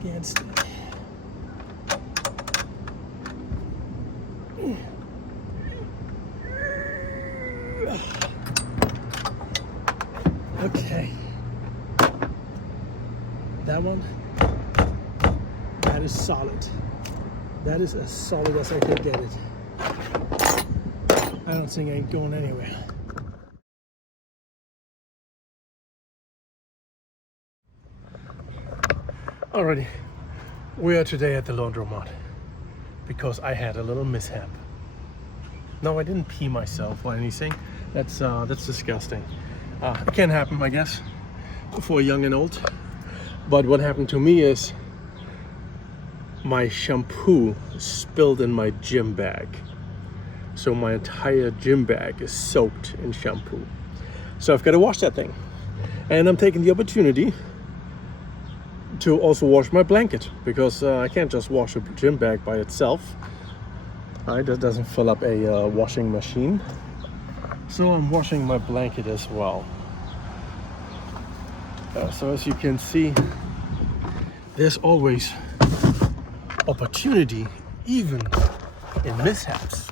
against it. Okay. That one, that is solid. That is as solid as I could get it. I don't think I ain't going anywhere. Alrighty, we are today at the laundromat because I had a little mishap. No, I didn't pee myself or anything. That's disgusting. It can happen, I guess, for young and old. But what happened to me is my shampoo spilled in my gym bag. So my entire gym bag is soaked in shampoo. So I've got to wash that thing. And I'm taking the opportunity to also wash my blanket, because I can't just wash a gym bag by itself. That doesn't fill up a washing machine. So I'm washing my blanket as well. So as you can see, there's always opportunity, even in mishaps.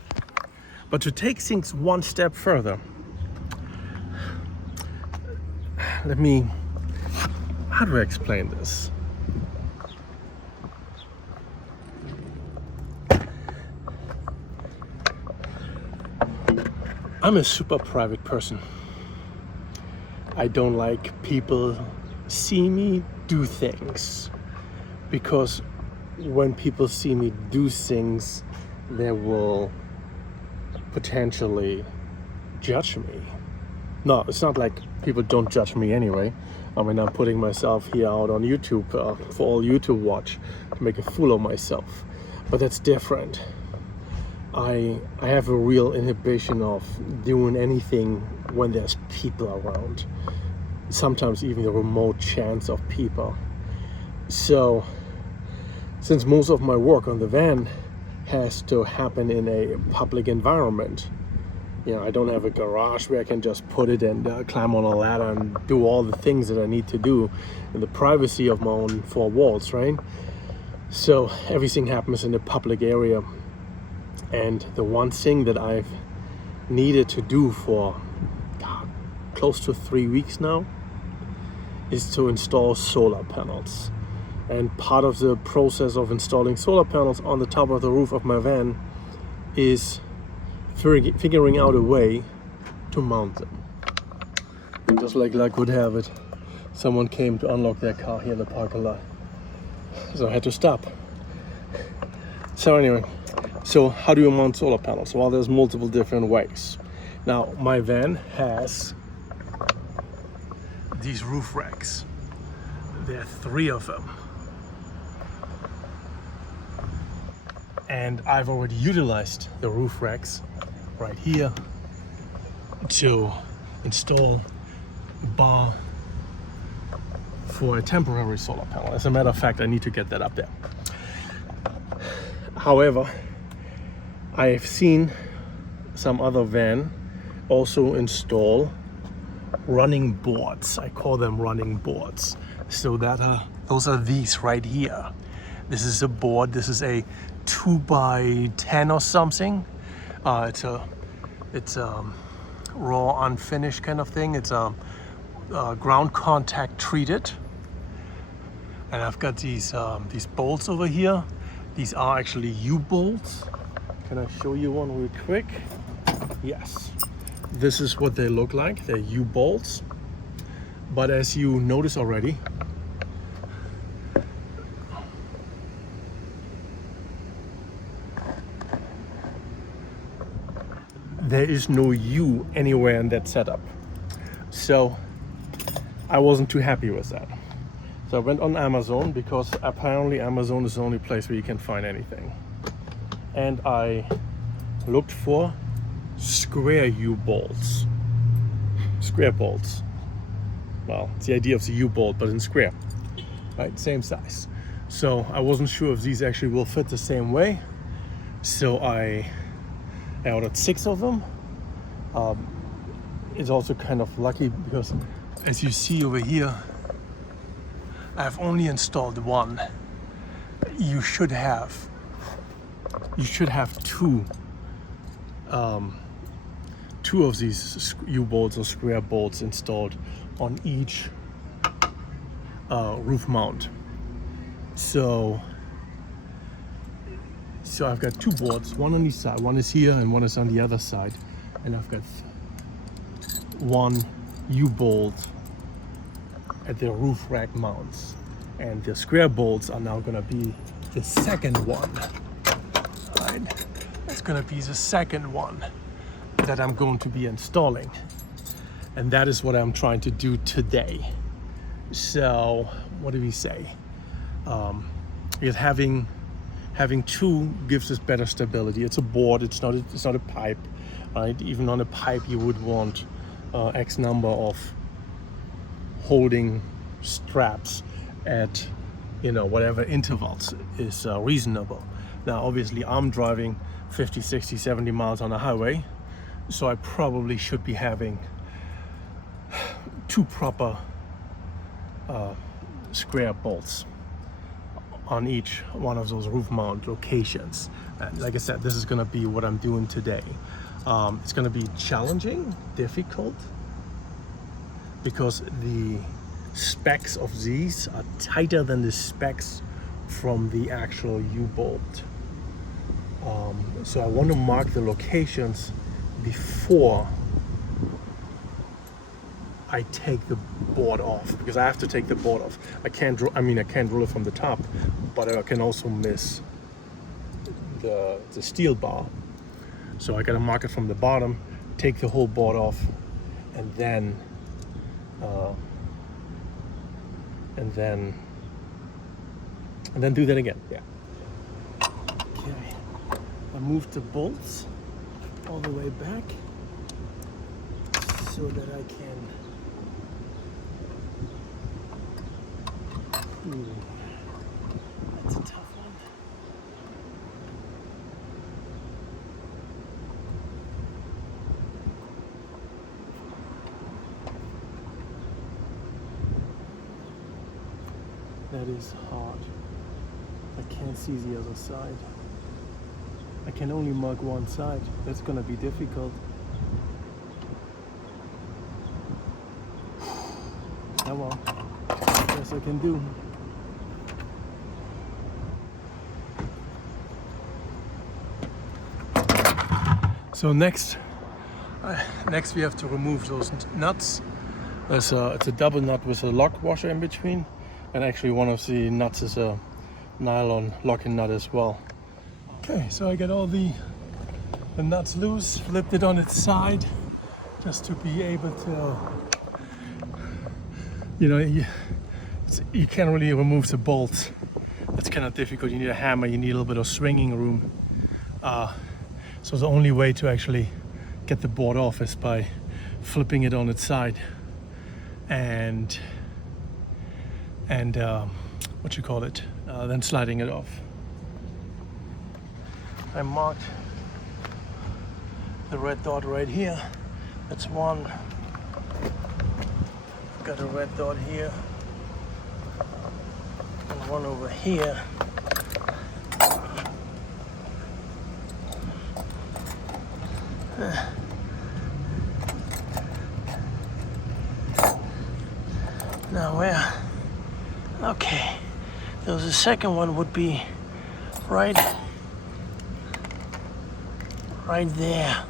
But to take things one step further, how do I explain this? I'm a super private person. I don't like people see me do things, because when people see me do things, they will potentially judge me. No, it's not like people don't judge me anyway. I mean, I'm putting myself here out on YouTube for all you to watch, to make a fool of myself. But that's different. I have a real inhibition of doing anything when there's people around. Sometimes even a remote chance of people. So, since most of my work on the van has to happen in a public environment, you know, I don't have a garage where I can just put it and climb on a ladder and do all the things that I need to do in the privacy of my own four walls, right? So everything happens in the public area. And the one thing that I've needed to do for close to 3 weeks now is to install solar panels. And part of the process of installing solar panels on the top of the roof of my van is figuring out a way to mount them. And just like luck would have it, someone came to unlock their car here in the parking lot. So I had to stop. So anyway, so how do you mount solar panels? Well, there's multiple different ways. Now, my van has these roof racks. There are 3 of them. And I've already utilized the roof racks right here to install a bar for a temporary solar panel. As a matter of fact, I need to get that up there. However, I've seen some other van also install running boards. I call them running boards. So those are these right here. This is a board. This is a 2x10 or something. It's a raw unfinished kind of thing. It's ground contact treated. And I've got these bolts over here. These are actually U-bolts. Can I show you one real quick? Yes. This is what they look like. They're U-bolts. But as you notice already, there is no U anywhere in that setup. So I wasn't too happy with that. So I went on Amazon, because apparently Amazon is the only place where you can find anything. And I looked for square U-bolts. Square bolts. Well, it's the idea of the U-bolt, but in square. Right, same size. So I wasn't sure if these actually will fit the same way. So I ordered 6 of them. It's also kind of lucky because, as you see over here, I've only installed one you should have two of these U-bolts or square bolts installed on each roof mount. So I've got two boards, one on each side. One is here and one is on the other side, and I've got one U-bolt at the roof rack mounts, and the square bolts are now going to be the second one. Right? That's going to be the second one that I'm going to be installing, and that is what I'm trying to do today. So what do we say? Because having two gives us better stability. It's a board. It's not a pipe, right? Even on a pipe, you would want X number of holding straps at whatever intervals is reasonable. Now, obviously, I'm driving 50, 60, 70 miles on the highway, so I probably should be having two proper square bolts on each one of those roof mount locations. And like I said, this is going to be what I'm doing today. It's going to be challenging, difficult, because the specs of these are tighter than the specs from the actual U-bolt. So I want to mark the locations before I take the board off, because I have to take the board off. I can't drill it from the top, but I can also miss the steel bar. So I gotta mark it from the bottom, take the whole board off, and then do that again. Yeah. Okay. I moved the bolts all the way back so that I can. Ooh, that's a tough one. That is hard. I can't see the other side. I can only mark one side. That's gonna be difficult. Oh well, yes I can do. So next we have to remove those nuts. It's a double nut with a lock washer in between, and actually one of the nuts is a nylon locking nut as well. Okay, so I got all the nuts loose, flipped it on its side, just to be able to, you can't really remove the bolts. It's kind of difficult. You need a hammer, you need a little bit of swinging room. So the only way to actually get the board off is by flipping it on its side and then sliding it off. I marked the red dot right here. That's one. Got a red dot here and one over here. Now where? Okay. So the second one would be right there,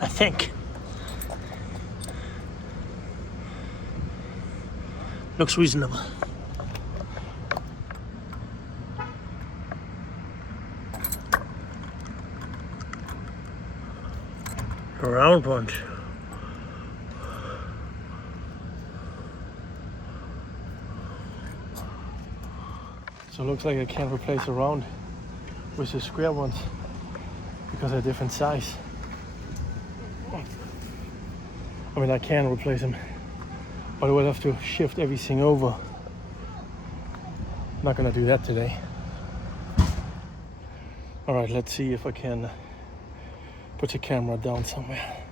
I think. Looks reasonable. A round punch. So it looks like I can't replace a round with the square ones because they're different size. I mean, I can replace them, but I would have to shift everything over. I'm not gonna do that today. All right, let's see if I can put the camera down somewhere.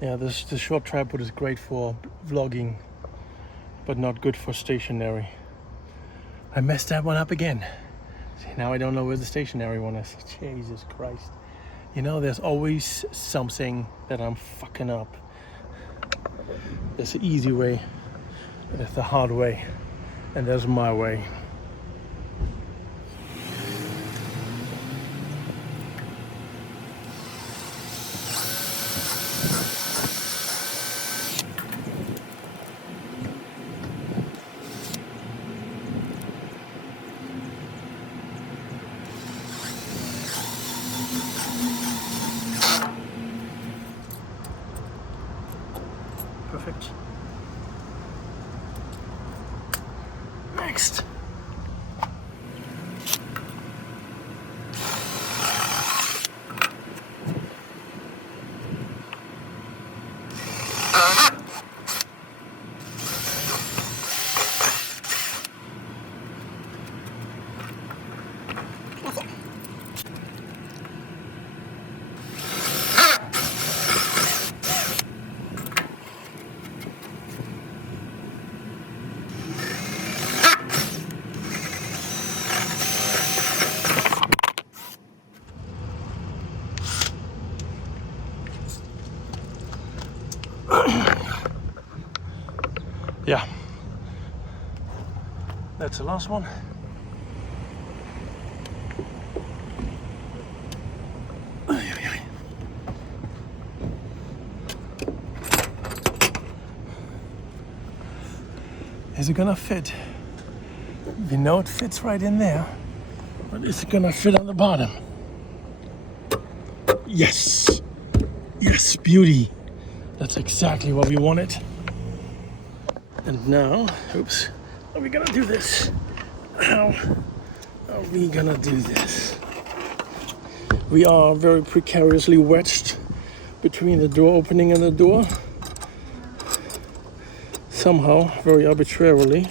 Yeah, this short tripod is great for vlogging but not good for stationary. I messed that one up again. See, now I don't know where the stationary one is. Jesus Christ. You know, there's always something that I'm fucking up. There's the easy way, there's the hard way, and there's my way. Perfect. Next. Yeah, that's the last one. Is it gonna fit? We know it fits right in there, but is it gonna fit on the bottom? Yes, yes, beauty. That's exactly what we wanted. And now, oops, are we gonna do this? How are we gonna do this? We are very precariously wedged between the door opening and the door. Somehow, very arbitrarily,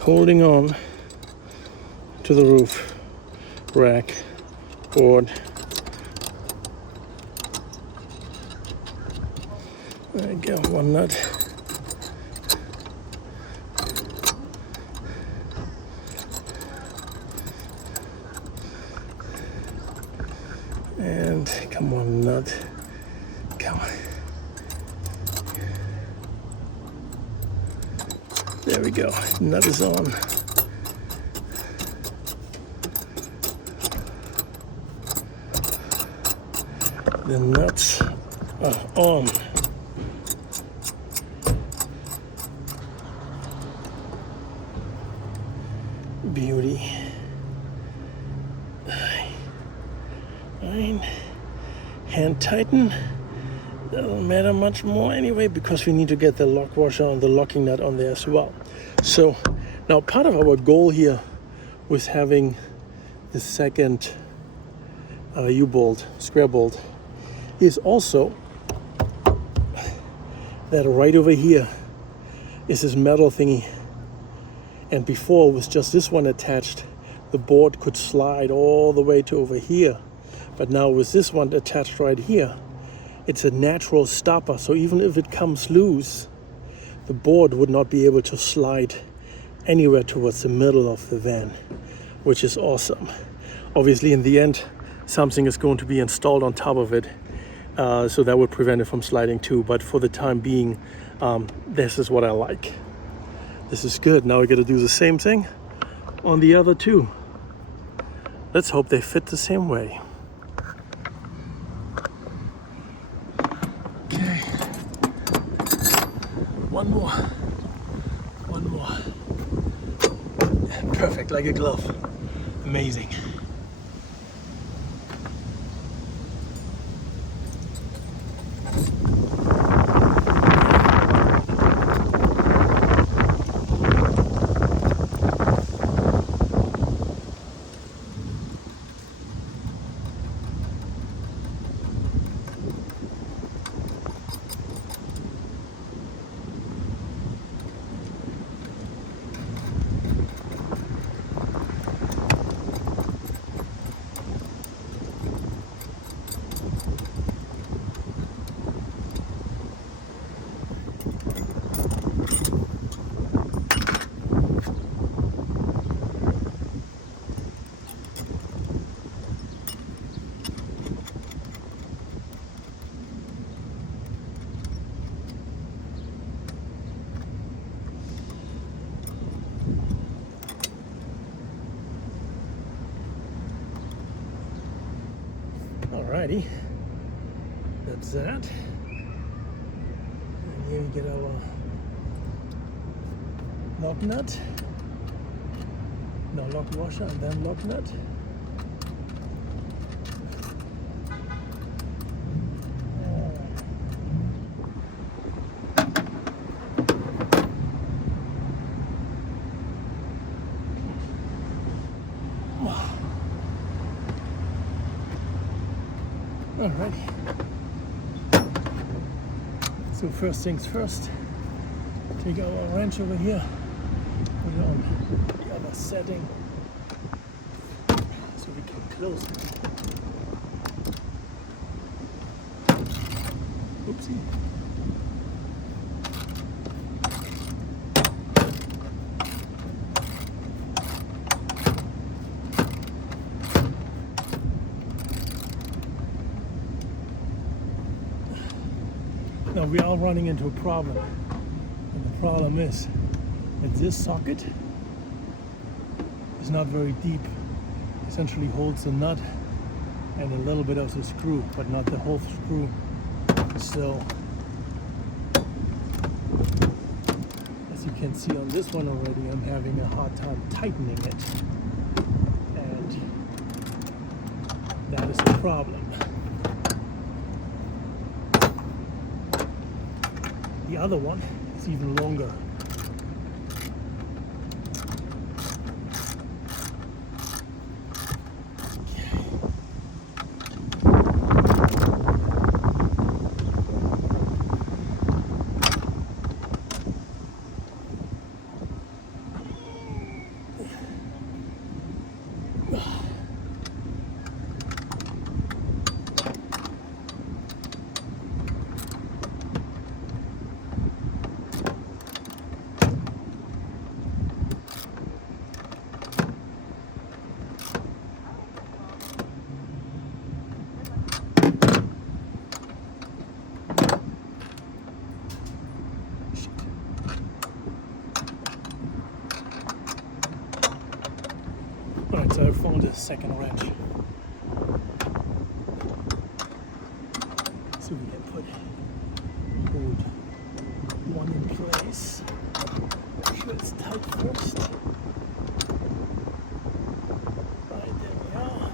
holding on to the roof rack board. There we go, one nut. And come on, nut. Come on. There we go. Nut is on. The nuts are on. Beauty. Fine. Hand tighten. Doesn't matter much more anyway, because we need to get the lock washer and the locking nut on there as well. So now part of our goal here with having the second U-bolt, square bolt, is also that right over here is this metal thingy. And before it was just this one attached, the board could slide all the way to over here. But now with this one attached right here, it's a natural stopper. So even if it comes loose, the board would not be able to slide anywhere towards the middle of the van, which is awesome. Obviously, in the end, something is going to be installed on top of it, so that would prevent it from sliding too. But for the time being, this is what I like. This is good. Now we got to do the same thing on the other two. Let's hope they fit the same way. Okay. One more. Perfect, like a glove. Amazing. Alrighty, that's that. And here we get our lock nut. No, lock washer and then lock nut. Alrighty. So first things first, take our wrench over here, put it on the other setting so we can close it. Oopsie. Now we are running into a problem, and the problem is that this socket is not very deep. Essentially holds the nut and a little bit of the screw, but not the whole screw. So, as you can see on this one already, I'm having a hard time tightening it, and that is a problem. The other one is even longer. Alright, so I found a second wrench. So we can hold one in place. Make sure it's tight first. Right, there we are.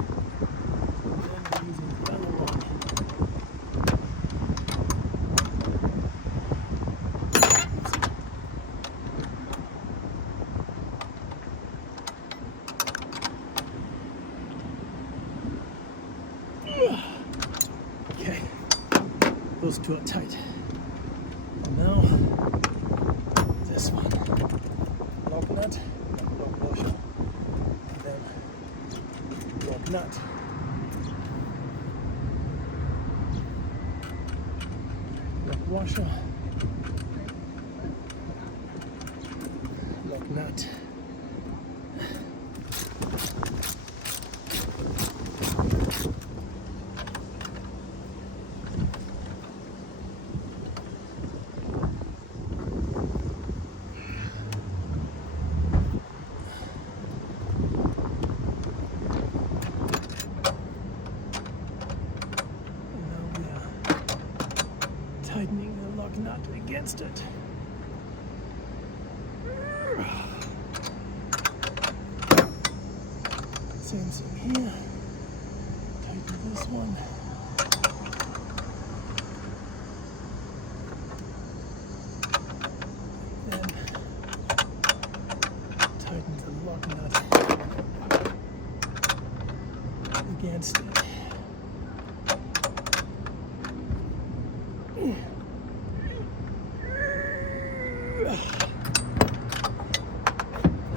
And then we're using the other one. Okay, those two are tight. And now, this one. Lock nut, lock washer, and then lock nut. Lock washer, lock nut. Tightening the lock nut against it. Same thing here. Tighten this one. Then tighten the lock nut against it.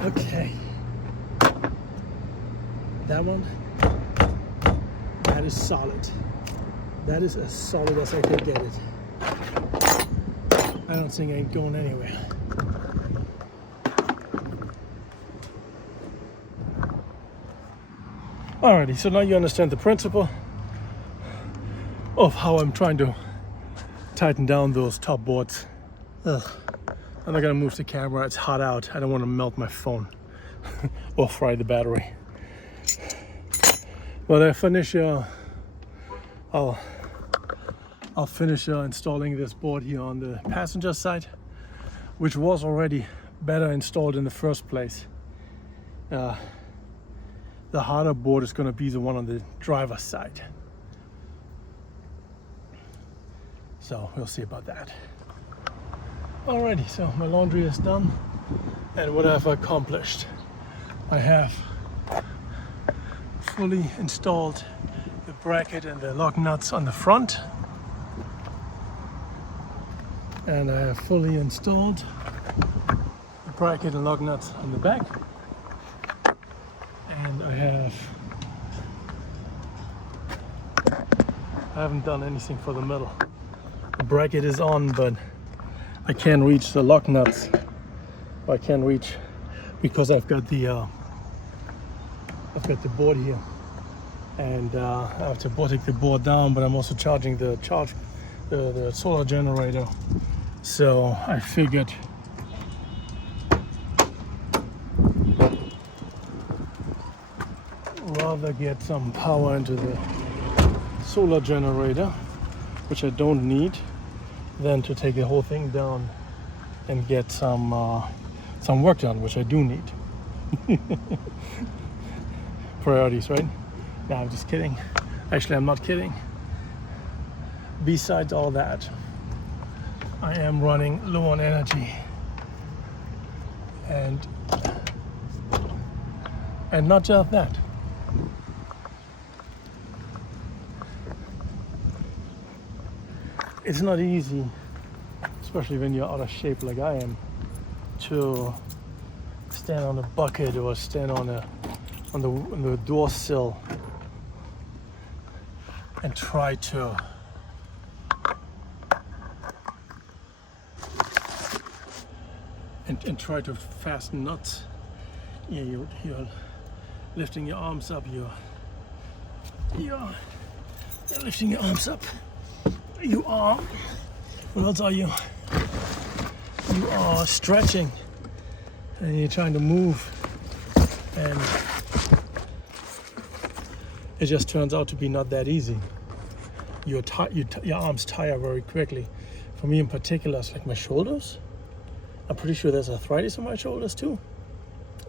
Okay, that one, that is solid. That is as solid as I could get it. I don't think I ain't going anywhere. Alrighty, so now you understand the principle of how I'm trying to tighten down those top boards. Ugh. I'm not gonna move the camera, it's hot out. I don't want to melt my phone or fry the battery. But I finish I'll finish installing this board here on the passenger side, which was already better installed in the first place. The harder board is going to be the one on the driver's side. So we'll see about that. Alrighty, so my laundry is done. And what have I accomplished? I have fully installed the bracket and the lug nuts on the front. And I have fully installed the bracket and lug nuts on the back. And I haven't done anything for the middle. The bracket is on, but I can't reach the lug nuts. I can't reach because I've got the board here, and I have to take the board down. But I'm also charging the solar generator, so I figured rather get some power into the solar generator, which I don't need, than to take the whole thing down and get some work done, which I do need. Priorities, right? No, I'm just kidding. Actually, I'm not kidding. Besides all that, I am running low on energy, and not just that. It's not easy, especially when you're out of shape like I am, to stand on a bucket or stand on the door sill and try to fasten nuts. Yeah, you're lifting your arms up. You're lifting your arms up. You are. What else are you? You are stretching, and you're trying to move, and it just turns out to be not that easy. Your arms tire very quickly. For me in particular, it's like my shoulders. I'm pretty sure there's arthritis in my shoulders too,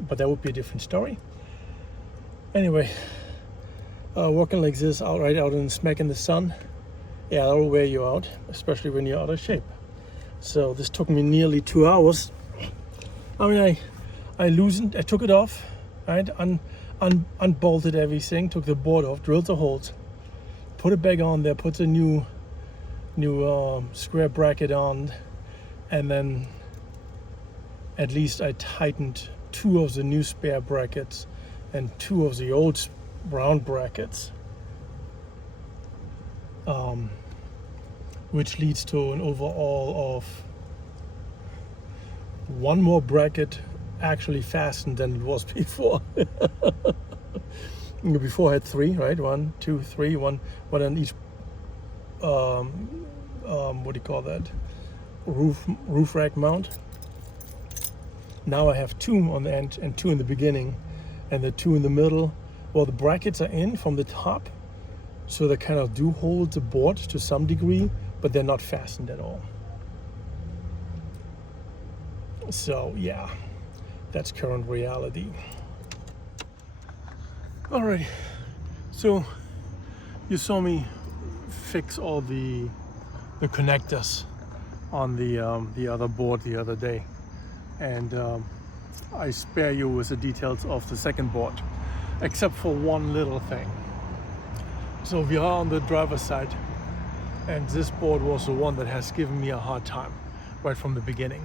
but that would be a different story. Anyway, working like this right out in smack in the sun, yeah, that'll wear you out, especially when you're out of shape. So this took me nearly 2 hours. I mean, I took it off, right? Unbolted everything, took the board off, drilled the holes, put it back on there, put the new square bracket on, and then at least I tightened 2 of the new spare brackets and 2 of the old round brackets, which leads to an overall of 1 more bracket actually fastened than it was before. Before I had 3, right? 1, 2, 3, one on each what do you call that? Roof rack mount. Now I have 2 on the end and 2 in the beginning, and the 2 in the middle. Well, the brackets are in from the top, so they kind of do hold the board to some degree, but they're not fastened at all. So yeah, that's current reality. Alright, so you saw me fix all the connectors on the other board the other day, and I spare you with the details of the second board, except for one little thing. So we are on the driver's side, and this board was the one that has given me a hard time right from the beginning.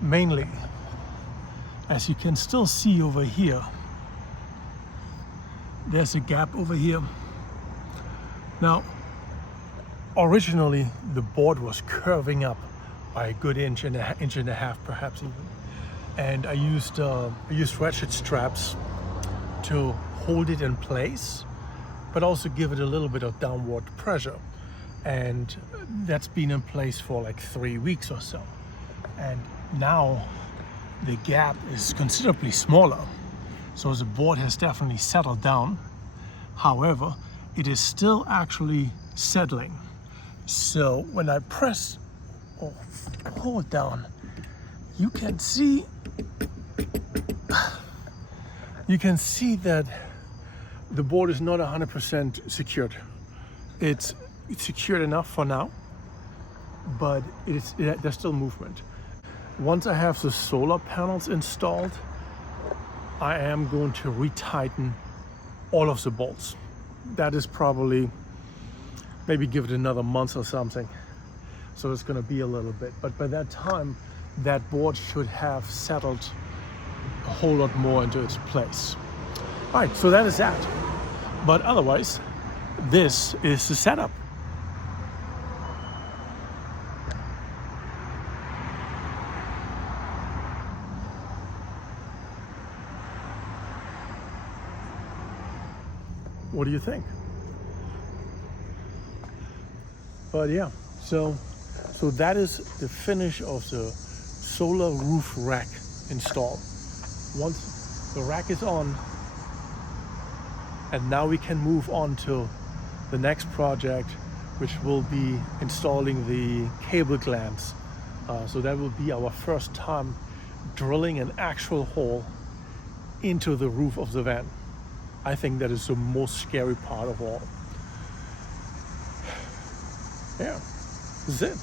Mainly, as you can still see over here, there's a gap over here. Now, originally the board was curving up by a good inch and a half, perhaps even. And I used ratchet straps to hold it in place, but also give it a little bit of downward pressure. And that's been in place for like 3 weeks or so. And now the gap is considerably smaller. So the board has definitely settled down. However, it is still actually settling. So when I press or hold down, you can see that the board is not 100% secured. It's secured enough for now, but there's still movement. Once I have the solar panels installed, I am going to retighten all of the bolts. That is probably, maybe give it another month or something. So it's gonna be a little bit, but by that time, that board should have settled a whole lot more into its place. All right, so that is that. But otherwise, this is the setup. What do you think? But yeah, so that is the finish of the solar roof rack install. Once the rack is on, and now we can move on to the next project, which will be installing the cable glands. So that will be our first time drilling an actual hole into the roof of the van. I think that is the most scary part of all. Yeah, this is it.